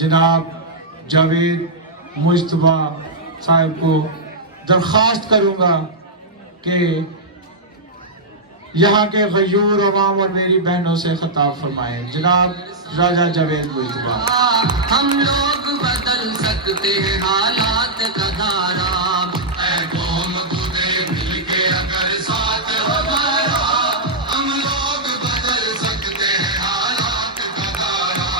جناب جاوید مجتبہ صاحب کو درخواست کروں گا کہ یہاں کے غیور عوام اور میری بہنوں سے خطاب فرمائیں. جناب راجہ جاوید مجتبہ. ہم لوگ بدل سکتے ہیں حالات کا دھارا، اے قوم تجھے مل کے اگر ساتھ ہمارا، ہم لوگ بدل سکتے ہیں حالات کا دھارا،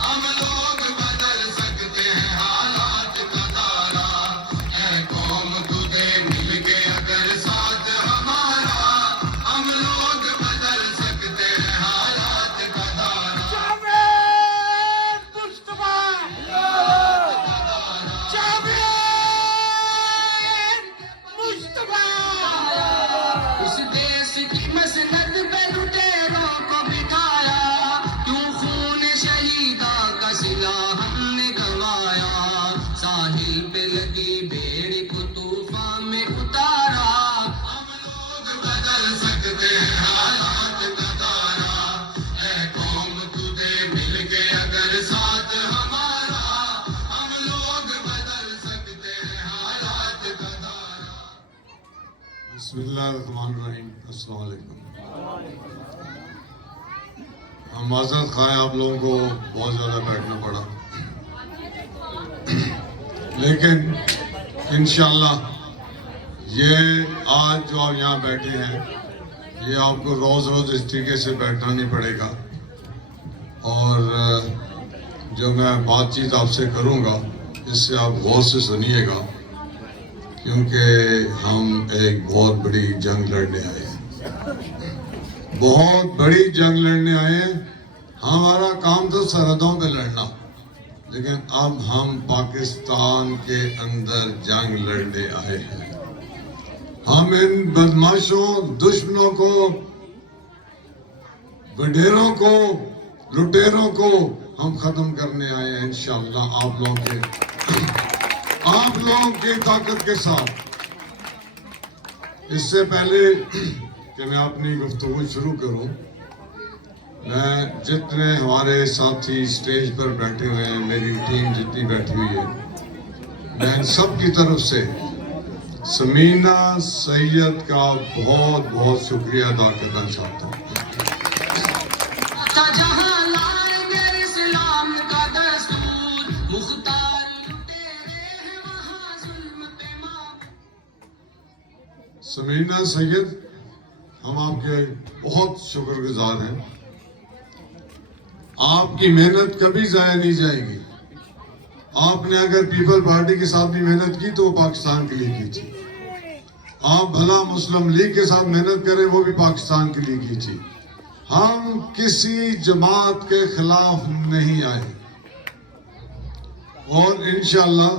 ہم لوگ بدل سکتے ہیں حالات کا دھارا، اے قوم تجھے مل کے اگر ساتھ ہمارا، ہم لوگ بدل سکتے ہیں حالات کا دھارا. جاوید مجتبہ. جاوید مجتبہ. اس دیس کی مسند پہ لٹیروں کو بٹھایا، کیوں خون شہیدہ کا صلہ ہم نے گنوایا، ساحل پہ لگی بھیڑ کو طوفان میں اتارا، ہم لوگ بدل سکتے ہیں حالات کا دھارا، اے قوم تجھے مل کے اگر ساتھ ہمارا، ہم لوگ بدل سکتے ہیں حالات کا دھارا. بسم اللہ الرحمن الرحیم. السلام علیکم. ہم معذرت خواہ آپ لوگوں کو بہت زیادہ بیٹھنا پڑا، لیکن انشاءاللہ یہ آج جو آپ یہاں بیٹھے ہیں یہ آپ کو روز روز اس طریقے سے بیٹھنا نہیں پڑے گا، اور جو میں بات چیت آپ سے کروں گا اس سے آپ غور سے سنیے گا، کیونکہ ہم ایک بہت بڑی جنگ لڑنے آئے ہیں، بہت بڑی جنگ لڑنے آئے ہیں. ہمارا کام تو سرحدوں پہ لڑنا، لیکن اب ہم پاکستان کے اندر جنگ لڑنے آئے ہیں. ہم ان بدماشوں، دشمنوں کو، وڈیروں کو، لٹیروں کو ہم ختم کرنے آئے ہیں انشاءاللہ آپ لوگوں کی طاقت کے ساتھ. اس سے پہلے کہ میں اپنی گفتگو شروع کروں، میں جتنے ہمارے ساتھی سٹیج پر بیٹھے ہوئے ہیں، میری ٹیم جتنی بیٹھی ہوئی ہے، میں ان سب کی طرف سے سمینہ سید کا بہت بہت شکریہ ادا کرنا چاہتا ہوں. جہاں لائیں گے اسلام کا دستور، مختار لٹیرے ہیں وہاں ظلم پہ معمور. سمینہ سید، ہم آپ کے بہت شکر گزار ہیں. آپ کی محنت کبھی ضائع نہیں جائے گی. آپ نے اگر پیپل پارٹی کے ساتھ بھی محنت کی تو وہ پاکستان کے لیے کی تھی. آپ بھلا مسلم لیگ کے ساتھ محنت کریں، وہ بھی پاکستان کے لیے کی تھی. ہم کسی جماعت کے خلاف نہیں آئے، اور انشاءاللہ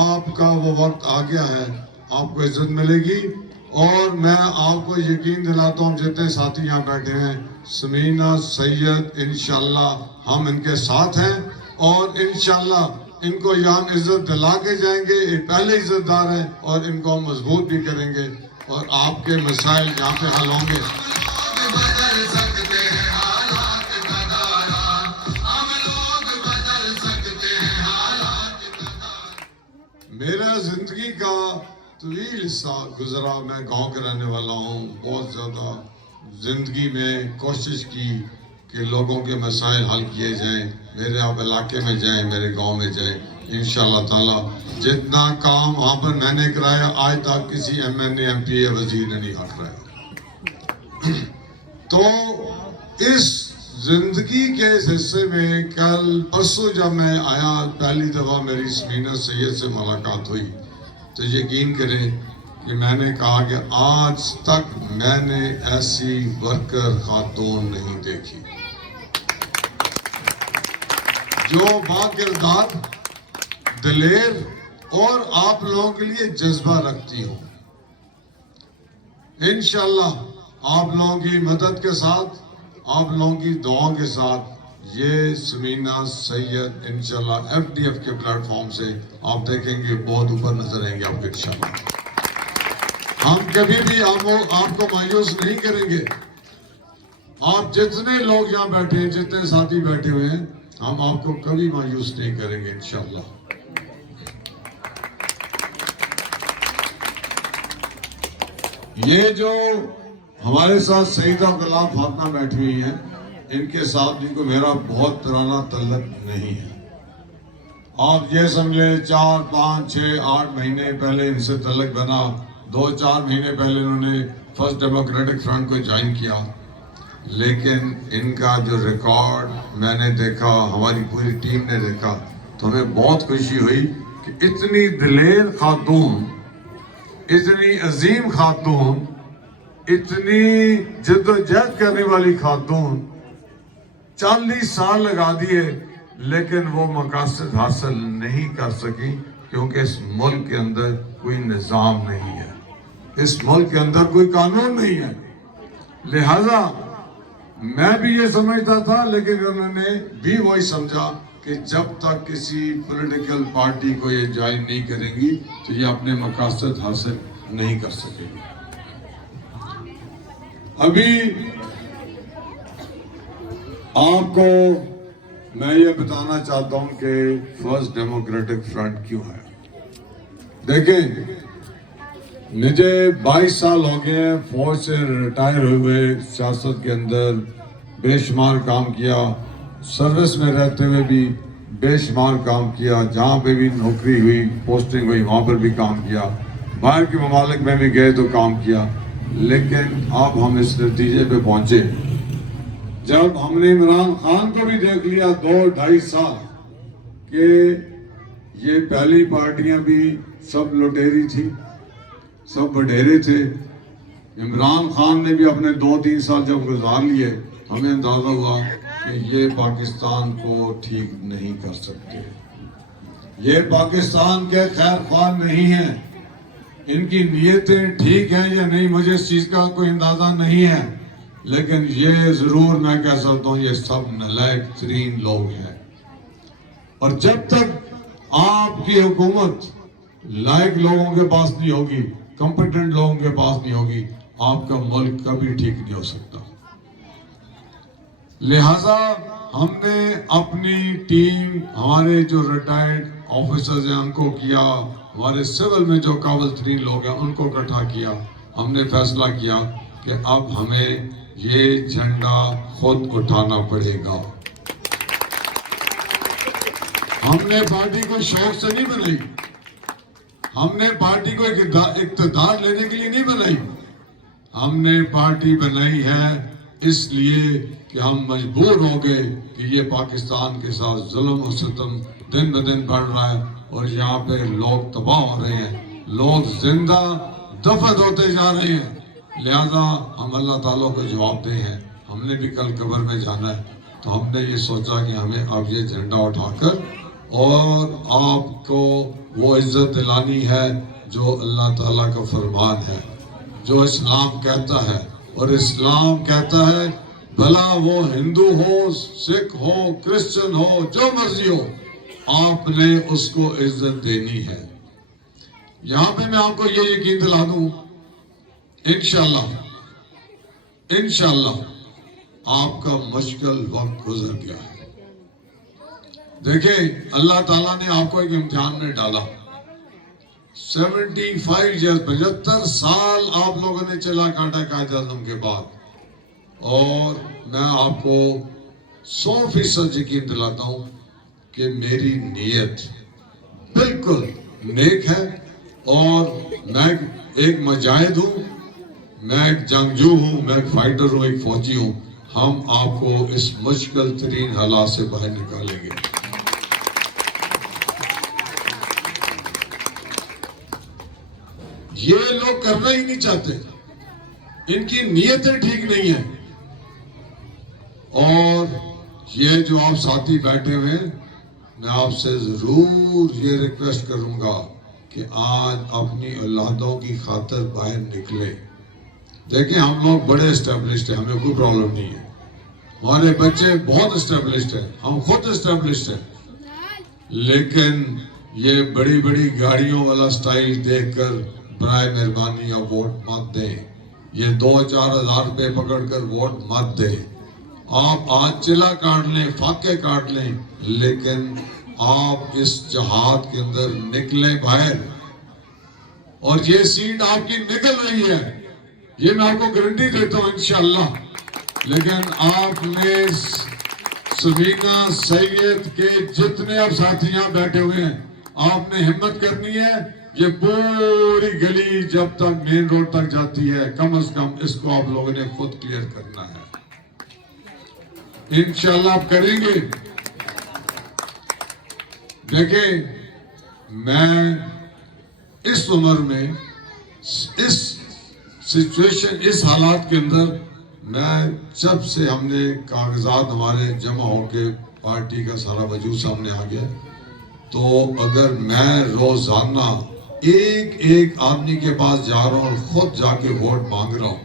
آپ کا وہ وقت آ گیا ہے، آپ کو عزت ملے گی. اور میں آپ کو یقین دلاتا ہوں، جتنے ساتھی یہاں بیٹھے ہیں، سمینہ سید انشاءاللہ ہم ان کے ساتھ ہیں، اور انشاءاللہ ان کو یہاں عزت دلا کے جائیں گے. یہ پہلے عزت دار ہیں، اور ان کو ہم مضبوط بھی کریں گے، اور آپ کے مسائل یہاں پہ حل ہوں گے. بدل سکتے ہیں حالات کا دھارا، ہم لوگ بدل سکتے ہیں حالات کا دھارا. میرا زندگی کا طویل حصہ گزرا، میں گاؤں کا رہنے والا ہوں. بہت زیادہ زندگی میں کوشش کی کہ لوگوں کے مسائل حل کیے جائیں، میرے آپ علاقے میں جائیں، میرے گاؤں میں جائیں. انشاءاللہ تعالی جتنا کام وہاں پر میں نے کرایا، آج تک کسی ایم این اے، ایم پی اے، وزیر نے نہیں ہٹ کرایا. تو اس زندگی کے اس حصے میں کل پرسوں جب میں آیا، پہلی دفعہ میری سمینہ سید سے ملاقات ہوئی، تو یقین کریں کہ میں نے کہا کہ آج تک میں نے ایسی ورکر خاتون نہیں دیکھی جو با کردار، دلیر اور آپ لوگوں کے لیے جذبہ رکھتی ہوں. انشاءاللہ آپ لوگوں کی مدد کے ساتھ، آپ لوگوں کی دعاؤں کے ساتھ، یہ سمینہ سید انشاءاللہ ایف ڈی ایف کے پلیٹ فارم سے آپ دیکھیں گے بہت اوپر نظر آئیں گے آپ کے انشاءاللہ. ہم کبھی بھی آپ کو مایوس نہیں کریں گے. آپ جتنے لوگ یہاں بیٹھے ہیں، جتنے ساتھی بیٹھے ہوئے ہیں، ہم آپ کو کبھی مایوس نہیں کریں گے انشاءاللہ. یہ جو ہمارے ساتھ سیدہ غلام فاطمہ بیٹھی ہوئی ہیں، ان کے ساتھ ان کو میرا بہت پرانا تعلق نہیں ہے. آپ یہ سمجھیں 4 5 6 8 مہینے پہلے ان سے تعلق بنا. 2-4 مہینے پہلے انہوں نے فرسٹ ڈیموکریٹک فرنٹ کو جوائن کیا. لیکن ان کا جو ریکارڈ میں نے دیکھا، ہماری پوری ٹیم نے دیکھا، تو ہمیں بہت خوشی ہوئی کہ اتنی دلیر خاتون، اتنی عظیم خاتون، اتنی جد و جہد کرنے والی خاتون 40 سال لگا دیے لیکن وہ مقاصد حاصل نہیں کر سکی، کیونکہ اس ملک کے اندر کوئی نظام نہیں ہے، اس ملک کے اندر کوئی قانون نہیں ہے. لہذا میں بھی یہ سمجھتا تھا، لیکن انہوں نے بھی وہی سمجھا کہ جب تک کسی پولیٹیکل پارٹی کو یہ جوائن نہیں کریں گی تو یہ اپنے مقاصد حاصل نہیں کر سکیں گی. ابھی آپ کو میں یہ بتانا چاہتا ہوں کہ فرسٹ ڈیموکریٹک فرنٹ کیوں ہے. دیکھیں، مجھے 22 سال ہو گئے ہیں فوج سے ریٹائر ہوئے، سیاست کے اندر بے شمار کام کیا، سروس میں رہتے ہوئے بھی بے شمار کام کیا، جہاں پہ بھی نوکری ہوئی، پوسٹنگ ہوئی، وہاں پر بھی کام کیا، باہر کے ممالک میں بھی گئے تو کام کیا. لیکن اب ہم اس نتیجے پہ پہنچے جب ہم نے عمران خان کو بھی دیکھ لیا 2-2.5 سال کہ یہ پہلی پارٹیاں بھی سب لٹیری تھی، سب بڈھیرے تھے. عمران خان نے بھی اپنے 2-3 سال جب گزار لیے، ہمیں اندازہ ہوا کہ یہ پاکستان کو ٹھیک نہیں کر سکتے، یہ پاکستان کے خیر خواہ نہیں ہیں. ان کی نیتیں ٹھیک ہیں یا نہیں مجھے اس چیز کا کوئی اندازہ نہیں ہے، لیکن یہ ضرور میں کہہ سکتا ہوں یہ سب نالائق ترین لوگ ہیں. اور جب تک آپ کی حکومت لائق لوگوں کے پاس نہیں ہوگی، کمپیٹنٹ لوگوں کے پاس نہیں ہوگی، آپ کا ملک کبھی ٹھیک نہیں ہو سکتا. لہذا ہم نے اپنی ٹیم، ہمارے جو ریٹائرڈ آفیسرز ہیں ان کو کیا، ہمارے سول میں جو قابل ترین لوگ ہیں ان کو اکٹھا کیا. ہم نے فیصلہ کیا کہ اب ہمیں یہ جھنڈا خود اٹھانا پڑے گا. ہم نے پارٹی کو شوق سے نہیں بنائی، ہم نے پارٹی کو اقتدار لینے کے لیے نہیں بنائی، ہم نے پارٹی بنائی ہے اس لیے کہ ہم مجبور ہو گئے کہ یہ پاکستان کے ساتھ ظلم و ستم دن بدن بڑھ رہا ہے اور یہاں پہ لوگ تباہ ہو رہے ہیں، لوگ زندہ دفن ہوتے جا رہے ہیں. لہذا ہم اللہ تعالیٰ کو جواب دے ہیں. ہم نے بھی کل قبر میں جانا ہے، تو ہم نے یہ سوچا کہ ہمیں اب یہ جھنڈا اٹھا کر اور آپ کو وہ عزت دلانی ہے جو اللہ تعالیٰ کا فرمان ہے، جو اسلام کہتا ہے. اور اسلام کہتا ہے بھلا وہ ہندو ہو، سکھ ہو، کرسچن ہو، جو مرضی ہو، آپ نے اس کو عزت دینی ہے. یہاں پہ میں آپ کو یہ یقین دلا دوں، انشاءاللہ آپ کا مشکل وقت گزر گیا ہے. دیکھیں، اللہ تعالیٰ نے آپ کو ایک امتحان میں ڈالا. 75 سال آپ لوگوں نے چلا کاٹا قائد اعظم کے بعد، اور میں آپ کو 100% یقین دلاتا ہوں کہ میری نیت بالکل نیک ہے، اور میں ایک مجاہد ہوں، میں ایک جنگجو ہوں، میں ایک فائٹر ہوں، ایک فوجی ہوں. ہم آپ کو اس مشکل ترین حالات سے باہر نکالیں گے. یہ لوگ کرنا ہی نہیں چاہتے، ان کی نیتیں ٹھیک نہیں ہیں. اور یہ جو آپ ساتھی بیٹھے ہوئے ہیں، میں آپ سے ضرور یہ ریکویسٹ کروں گا کہ آج اپنی اولادوں کی خاطر باہر نکلے. دیکھیں، ہم لوگ بڑے اسٹیبلشڈ ہیں، ہمیں کوئی پرابلم نہیں ہے، ہمارے بچے بہت اسٹیبلشڈ ہیں، ہم خود اسٹیبلشڈ ہیں. لیکن یہ بڑی بڑی گاڑیوں والا سٹائل دیکھ کر برائے مہربانی یا ووٹ مت دیں. یہ 2-4 ہزار روپے پکڑ کر ووٹ مت دیں. آپ آج چلا کاٹ لیں، فاقے کاٹ لیں، لیکن آپ اس جہاد کے اندر نکلیں باہر، اور یہ سیٹ آپ کی نکل رہی ہے، یہ میں آپ کو گارنٹی دیتا ہوں انشاءاللہ. لیکن آپ نے سبینہ سید کے جتنے اب ساتھی یہاں بیٹھے ہوئے ہیں، آپ نے ہمت کرنی ہے. یہ پوری گلی جب تک مین روڈ تک جاتی ہے، کم از کم اس کو آپ لوگوں نے خود کلیئر کرنا ہے. انشاءاللہ آپ کریں گے. دیکھیں، میں اس عمر میں اس سچویشن، اس حالات کے اندر، میں جب سے ہم نے کاغذات ہمارے جمع ہو کے پارٹی کا سارا وجود سامنے آ گیا، تو اگر میں روزانہ ایک ایک آدمی کے پاس جا رہا ہوں اور خود جا کے ووٹ مانگ رہا ہوں،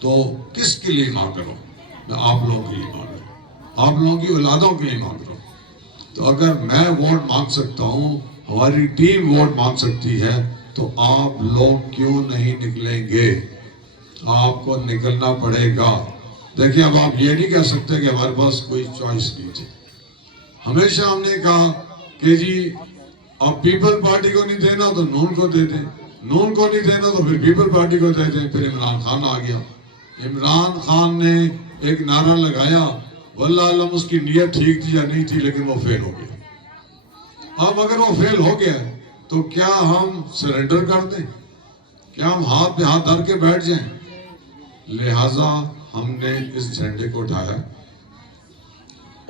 تو کس کے لیے مانگ رہا ہوں؟ میں آپ لوگوں کے لیے مانگ رہا ہوں، آپ لوگوں کی اولادوں کے لیے مانگ رہا ہوں. تو اگر میں ووٹ مانگ سکتا ہوں، ہماری ٹیم ووٹ مانگ سکتی ہے، تو آپ لوگ کیوں نہیں نکلیں گے؟ آپ کو نکلنا پڑے گا. دیکھیں، اب آپ یہ نہیں کہہ سکتے کہ ہمارے پاس کوئی چوائس نہیں تھی. ہمیشہ ہم نے کہا کہ جی اب پیپل پارٹی کو نہیں دینا تو نون کو دے دیں، نون کو نہیں دینا تو پھر پیپل پارٹی کو دے دیں. پھر عمران خان آ گیا. عمران خان نے ایک نعرہ لگایا، واللہ علم اس کی نیت ٹھیک تھی یا نہیں تھی، لیکن وہ فیل ہو گیا. اب اگر وہ فیل ہو گیا تو کیا ہم سرنڈر کر دیں؟ کیا ہم ہاتھ پہ ہاتھ دھر کے بیٹھ جائیں؟ لہٰذا ہم نے اس جھنڈے کو اٹھایا،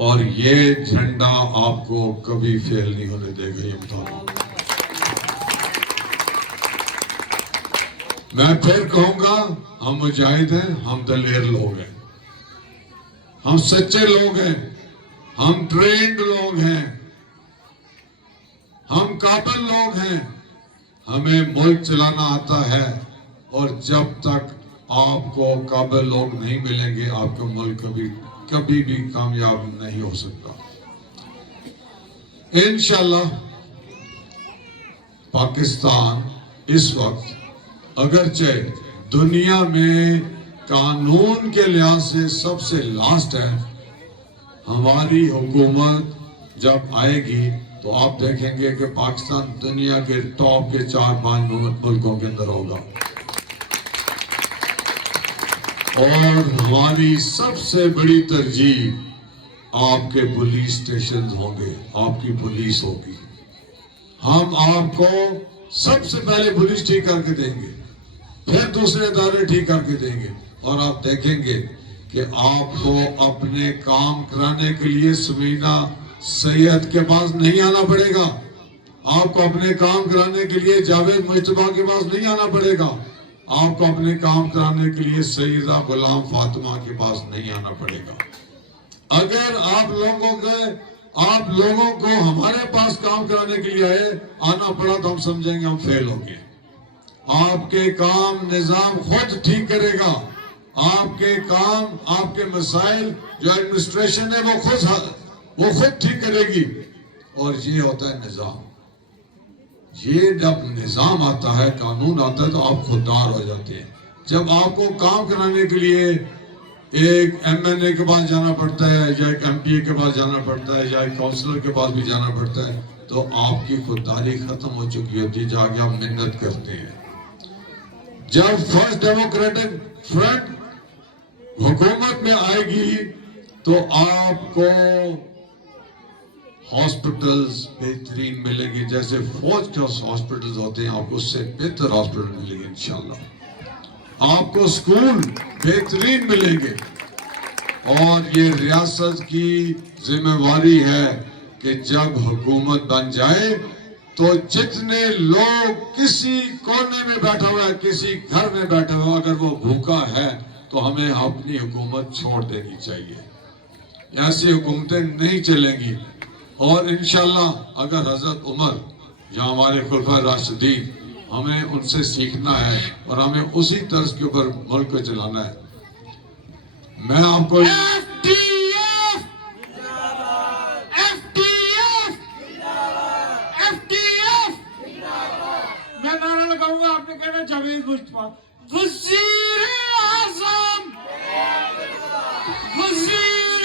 اور یہ جھنڈا آپ کو کبھی فیل نہیں ہونے دے گا. یہ بتا دوں، میں پھر کہوں گا، ہم مجاہد ہیں، ہم دلیر لوگ ہیں، ہم سچے لوگ ہیں، ہم ٹرینڈ لوگ ہیں، ہم قابل لوگ ہیں. ہمیں ملک چلانا آتا ہے، اور جب تک آپ کو قابل لوگ نہیں ملیں گے، آپ کا ملک کبھی بھی کامیاب نہیں ہو سکتا. انشاءاللہ پاکستان اس وقت اگرچہ دنیا میں قانون کے لحاظ سے سب سے لاسٹ ہے، ہماری حکومت جب آئے گی تو آپ دیکھیں گے کہ پاکستان دنیا کے ٹاپ کے 4-5 ملکوں کے اندر ہوگا. اور ہماری سب سے بڑی ترجیح آپ کے پولیس اسٹیشنز ہوں گے، آپ کی پولیس ہوگی. ہم آپ کو سب سے پہلے پولیس ٹھیک کر کے دیں گے، پھر دوسرے ادارے ٹھیک کر کے دیں گے. اور آپ دیکھیں گے کہ آپ کو اپنے کام کرانے کے لیے سبینہ سید کے پاس نہیں آنا پڑے گا. آپ کو اپنے کام کرانے کے لیے جاوید مجتبیٰ کے پاس نہیں آنا پڑے گا. آپ کو اپنے کام کرانے کے لیے سیدہ غلام فاطمہ کے پاس نہیں آنا پڑے گا. اگر آپ لوگوں کو ہمارے پاس کام کرانے کے لیے آنا پڑا تو ہم سمجھیں گے ہم فیل ہو گئے. آپ کے کام نظام خود ٹھیک کرے گا. آپ کے کام، آپ کے مسائل جو ایڈمنسٹریشن ہے وہ خود ٹھیک کرے گی. اور یہ ہوتا ہے نظام. یہ جب نظام آتا ہے، قانون آتا ہے، تو آپ خوددار ہو جاتے ہیں. جب آپ کو کام کرانے کے لیے ایک MNA کے پاس جانا پڑتا ہے، یا ایک MPA کے پاس جانا پڑتا ہے، یا ایک کونسلر کے پاس بھی جانا پڑتا ہے، تو آپ کی خودداری ختم ہو چکی ہوتی ہے. جا کے آپ محنت کرتے ہیں. جب فرسٹ ڈیموکریٹک فرنٹ حکومت میں آئے گی تو آپ کو ہاسپٹلز بہترین ملیں گے. جیسے فوج کے ہاسپٹلز ہوتے ہیں، آپ کو اس سے بہتر ہاسپٹل ملیں گے انشاءاللہ. آپ کو اسکول بہترین ملیں گے. اور یہ ریاست کی ذمہ داری ہے کہ جب حکومت بن جائے تو جتنے لوگ کسی کونے میں بیٹھا ہوا ہے، کسی گھر میں بیٹھا ہوا، اگر وہ بھوکا ہے تو ہمیں اپنی حکومت چھوڑ دینی چاہیے. ایسی حکومتیں نہیں چلیں گی. اور انشاءاللہ اگر حضرت عمر یا ہمارے خلفائے راشدین، ہمیں ان سے سیکھنا ہے اور ہمیں اسی طرز کے اوپر ملک کو چلانا ہے. میں آپ کو میں نعرہ لگاؤں گا، آپ نے کہنا جاوید مجتبیٰ وزیر اعظم، وزیر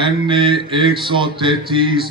NA 133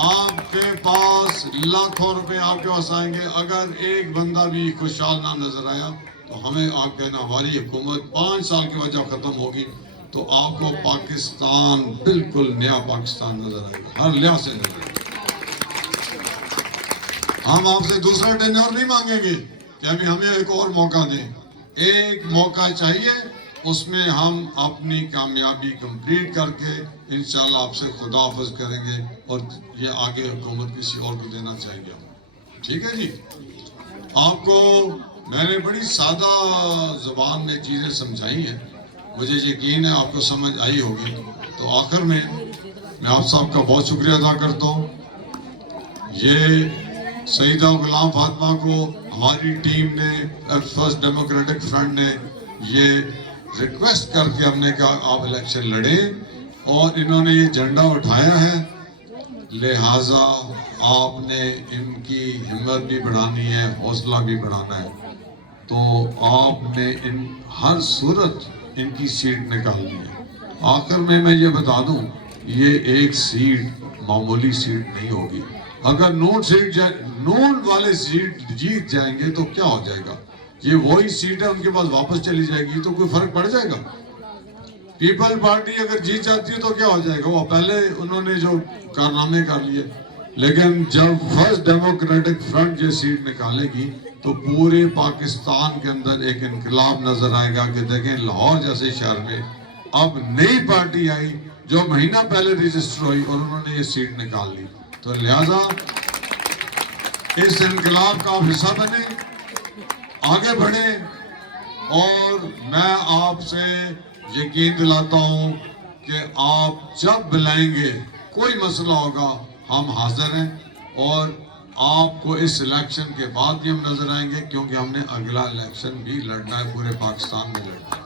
آپ کے پاس لاکھوں روپے آپ کے پاس آئیں گے، اگر ایک بندہ بھی خوشحال نہ نظر آیا تو ہمیں آپ کہنا ہماری حکومت 5 سال کے بعد جب ختم ہوگی تو آپ کو پاکستان بالکل نیا پاکستان نظر آئے گا، ہر لحاظ سے نظر آئے گا۔ ہم آپ سے دوسرا ٹینیور نہیں مانگیں گے کہ ابھی ہمیں ایک اور موقع دیں، ایک موقع چاہیے، اس میں ہم اپنی کامیابی کمپلیٹ کر کے انشاءاللہ آپ سے خداحافظ کریں گے اور یہ آگے حکومت کسی اور کو دینا چاہیے۔ ٹھیک ہے جی؟ آپ کو میں نے بڑی سادہ زبان میں چیزیں سمجھائی ہیں، مجھے یقین ہے آپ کو سمجھ آئی ہوگی۔ تو آخر میں آپ صاحب کا بہت شکریہ ادا کرتا ہوں۔ یہ سیدہ غلام فاطمہ کو ہماری ٹیم نے، فرسٹ ڈیموکریٹک فرنٹ نے یہ ریکویسٹ کر کے ہم نے کہا آپ الیکشن لڑیں، اور انہوں نے یہ جھنڈا اٹھایا ہے، لہٰذا آپ نے ان کی ہمت بھی بڑھانی ہے، حوصلہ بھی بڑھانا ہے، تو آپ نے ان ہر صورت ان کی سیٹ نکالنی ہے۔ آخر میں یہ بتا دوں، یہ ایک سیٹ معمولی سیٹ نہیں ہوگی۔ اگر نون والے سیٹ جیت جائیں گے تو کیا ہو جائے گا؟ یہ وہی سیٹ ہے، ان کے پاس واپس چلی جائے گی تو کوئی فرق پڑ جائے گا؟ پیپل پارٹی اگر جیت جاتی ہے تو کیا ہو جائے گا؟ وہ پہلے انہوں نے جو کارنامے کر لیے، لیکن جب فرسٹ ڈیموکریٹک فرنٹ یہ سیٹ نکالے گی تو پورے پاکستان کے اندر ایک انقلاب نظر آئے گا کہ دیکھیں لاہور جیسے شہر میں اب نئی پارٹی آئی جو مہینہ پہلے رجسٹر ہوئی اور انہوں نے یہ سیٹ نکال لی۔ تو لہٰذا اس انقلاب کا آپ حصہ بنیں، آگے بڑھیں، اور میں آپ سے یقین دلاتا ہوں کہ آپ جب بلائیں گے، کوئی مسئلہ ہوگا، ہم حاضر ہیں، اور آپ کو اس الیکشن کے بعد بھی ہم نظر آئیں گے، کیونکہ ہم نے اگلا الیکشن بھی لڑنا ہے، پورے پاکستان میں لڑنا ہے۔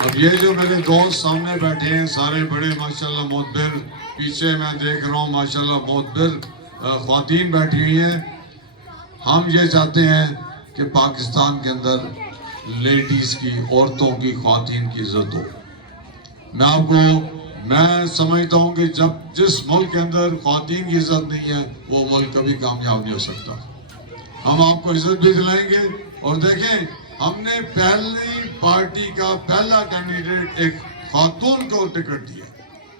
اب یہ جو میرے دوست سامنے بیٹھے ہیں سارے بڑے ماشاءاللہ معتبر، پیچھے میں دیکھ رہا ہوں ماشاءاللہ معتبر خواتین بیٹھی ہوئی ہیں، ہم یہ چاہتے ہیں کہ پاکستان کے اندر لیڈیز کی، عورتوں کی، خواتین کی عزت ہو۔ میں سمجھتا ہوں کہ جس ملک کے اندر خواتین کی عزت نہیں ہے وہ ملک کبھی کامیاب نہیں ہو سکتا۔ ہم آپ کو عزت بھی دلائیں گے، اور دیکھیں ہم نے پہلی پارٹی کا پہلا کینڈیڈیٹ ایک خاتون کو ٹکٹ دیا،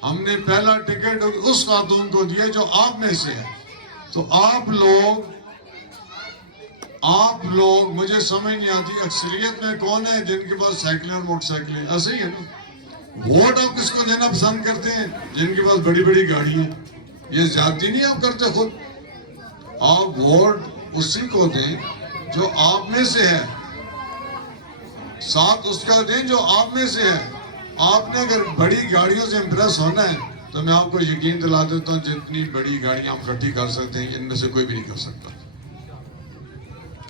ہم نے پہلا ٹکٹ اس خاتون کو دیا جو آپ میں سے ہے۔ تو آپ لوگ مجھے سمجھ نہیں آتی اکثریت میں کون ہے جن کے پاس سائیکلیں اور موٹر سائیکلیں، ایسے ہی ہے نا؟ ووٹ آپ کس کو دینا پسند کرتے ہیں؟ جن کے پاس بڑی بڑی گاڑی ہیں۔ یہ زیادتی نہیں آپ کرتے خود، آپ ووٹ اسی کو دیں جو آپ میں سے ہے، ساتھ اس کا دیں جو آپ میں سے ہے۔ آپ نے اگر بڑی گاڑیوں سے امپریس ہونا ہے تو میں آپ کو یقین دلا دیتا ہوں جتنی بڑی گاڑیاں آپ اکٹھی کر سکتے ہیں ان میں سے کوئی بھی نہیں کر سکتا۔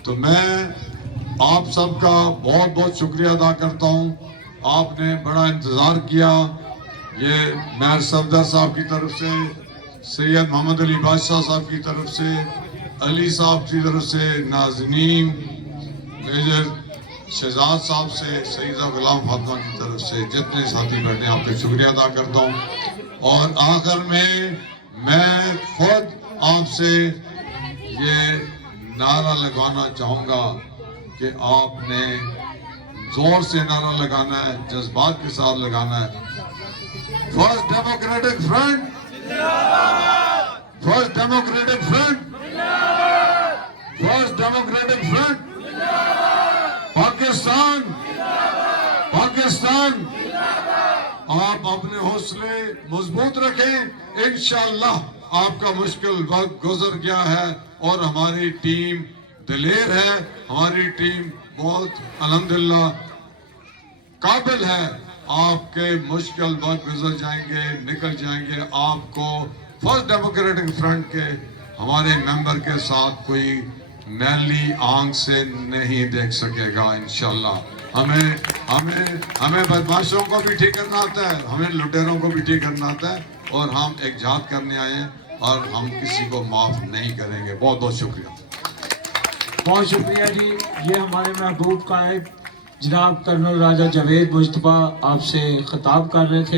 تو میں آپ سب کا بہت بہت شکریہ ادا کرتا ہوں، آپ نے بڑا انتظار کیا۔ یہ مہر صفدر صاحب کی طرف سے، سید محمد علی بادشاہ صاحب کی طرف سے، علی صاحب کی طرف سے، ناظرین، میجر شہزاد صاحب سے، سیدہ غلام فاطمہ کی طرف سے، جتنے ساتھی بیٹھے آپ کا شکریہ ادا کرتا ہوں۔ اور آخر میں خود آپ سے یہ نعرہ لگانا چاہوں گا کہ آپ نے زور سے نعرہ لگانا ہے، جذبات کے ساتھ لگانا ہے۔ First democratic front, first democratic front, first democratic front, Pakistan, Pakistan. آپ اپنے حوصلے مضبوط رکھیں، انشاءاللہ آپ کا مشکل وقت گزر گیا ہے، اور ہماری ٹیم دلیر ہے، ہماری ٹیم بہت الحمدللہ قابل ہے۔ آپ کے مشکل وقت گزر جائیں گے، نکل جائیں گے۔ آپ کو فرسٹ ڈیموکریٹک فرنٹ کے ہمارے ممبر کے ساتھ کوئی میلی آنکھ سے نہیں دیکھ سکے گا انشاءاللہ۔ ہمیں بدماشوں کو بھی ٹھیک کرنا آتا ہے، ہمیں لٹیروں کو بھی ٹھیک کرنا آتا ہے، اور ہم ایک جہاد کرنے آئے ہیں اور ہم کسی کو معاف نہیں کریں گے۔ بہت بہت شکریہ۔ بہت شکریہ جی۔ یہ ہمارے محبوب قائد جناب کرنل راجہ جاوید مجتبیٰ آپ سے خطاب کر رہے تھے۔